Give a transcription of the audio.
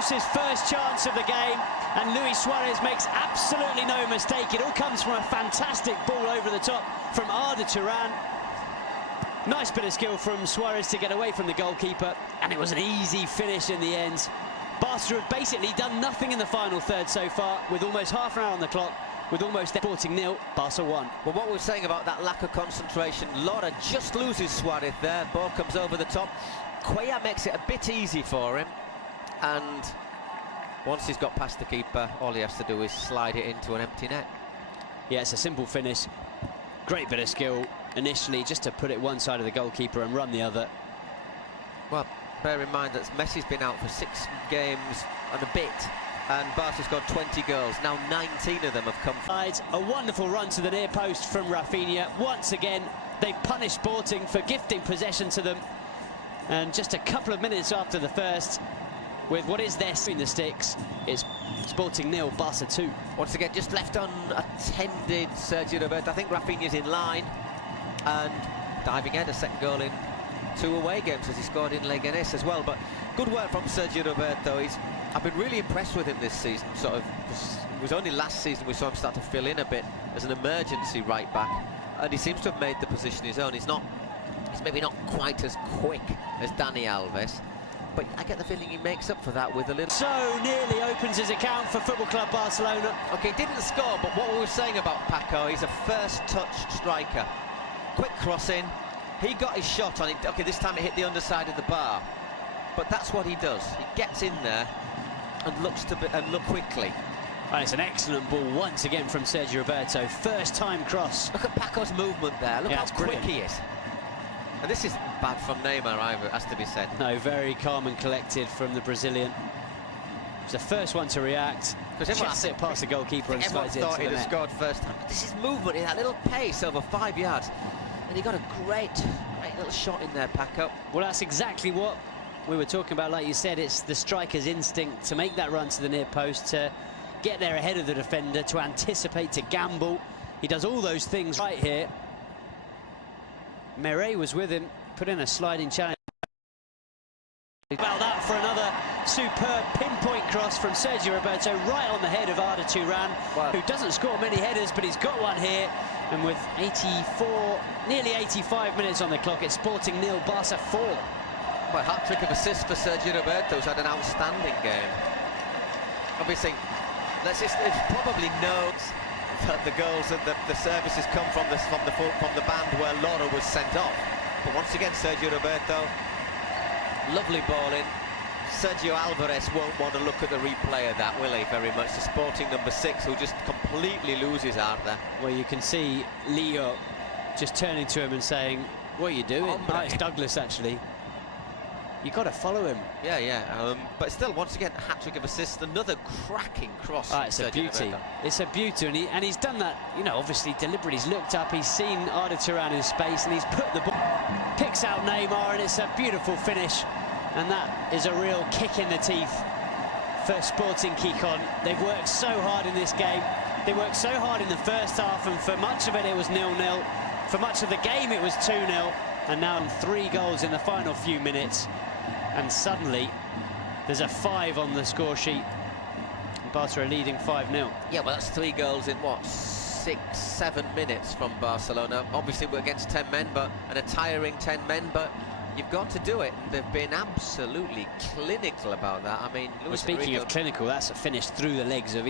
Barcelos's first chance of the game, and Luis Suarez makes absolutely no mistake. It all comes from a fantastic ball over the top from Arda Turan. Nice bit of skill from Suarez to get away from the goalkeeper, and it was an easy finish in the end. Barca have basically done nothing in the final third so far, with almost half an hour on the clock, with almost Sporting 0, Barca 1. Well, what we're saying about that lack of concentration, Laura just loses Suarez there, ball comes over the top. Cuellar makes it a bit easy for him, and once he's got past the keeper, all he has to do is slide it into an empty net. Yeah, it's a simple finish. Great bit of skill initially, just to put it one side of the goalkeeper and run the other. Well, bear in mind that Messi's been out for 6 games and a bit, and Barca's got 20 goals. Now 19 of them have come from... A wonderful run to the near post from Rafinha. Once again, they've punished Sporting for gifting possession to them. And just a couple of minutes after the first, with what is there in the sticks, it's Sporting 0, Barca 2. Once again, just left unattended Sergio Roberto. I think Rafinha's in line, and diving header, second goal in 2 away games, as he scored in Leganés as well. But good work from Sergio Roberto. I've been really impressed with him this season. It was only last season we saw him start to fill in a bit as an emergency right back, and he seems to have made the position his own. He's maybe not quite as quick as Dani Alves, but I get the feeling he makes up for that with a little... So nearly opens his account for Football Club Barcelona. Okay, didn't score, but what we were saying about Paco, he's a first touch striker. Quick crossing, he got his shot on it. Okay, this time it hit the underside of the bar, but that's what he does. He gets in there and look quickly. And it's an excellent ball once again from Sergio Roberto. First time cross. Look at Paco's movement there. Look how quick he is. And this isn't bad from Neymar either, has to be said. No, very calm and collected from the Brazilian. He's the first one to react. Just it past the goalkeeper and slides it into the net. Everyone thought he'd have scored first time. But this is movement in that little pace over 5 yards. And he got a great little shot in there, Paco. Well, that's exactly what we were talking about. Like you said, it's the striker's instinct to make that run to the near post, to get there ahead of the defender, to anticipate, to gamble. He does all those things right here. Meret was with him, put in a sliding challenge. About that for another superb pinpoint cross from Sergio Roberto, right on the head of Arda Turan, who doesn't score many headers, but he's got one here. And with 84, nearly 85 minutes on the clock, it's Sporting 0, Barca 4. Well, hat-trick of assists for Sergio Roberto, who's had an outstanding game. Obviously, it's probably knows that the goals and the services come from the band where Laura was sent off. But once again, Sergio Roberto, lovely ball in. Sergio Alvarez won't want to look at the replay of that, will he, very much? The Sporting number 6, who just completely loses Arda. Well, you can see Leo just turning to him and saying, "What are you doing?" Oh, it's Douglas, actually. You've got to follow him. Yeah. But still, once again, a hat-trick of assists. Another cracking cross. It's a beauty. It's a beauty, and he's done that, you know, obviously deliberately. He's looked up, he's seen Arda Turan in space, and he's put the ball, picks out Neymar, and it's a beautiful finish. And that is a real kick in the teeth for Sporting Gijón. They've worked so hard in this game. They worked so hard in the first half, and for much of it was 0-0. For much of the game it was 2-0, and now 3 goals in the final few minutes. And suddenly there's a 5 on the score sheet. Barca are leading 5-0. Yeah, well, that's 3 goals in what, 6-7 minutes from Barcelona. Obviously we're against 10 men, and a tiring 10 men, but you've got to do it. And they've been absolutely clinical about that. I mean, Well, speaking of clinical, that's a finish through the legs of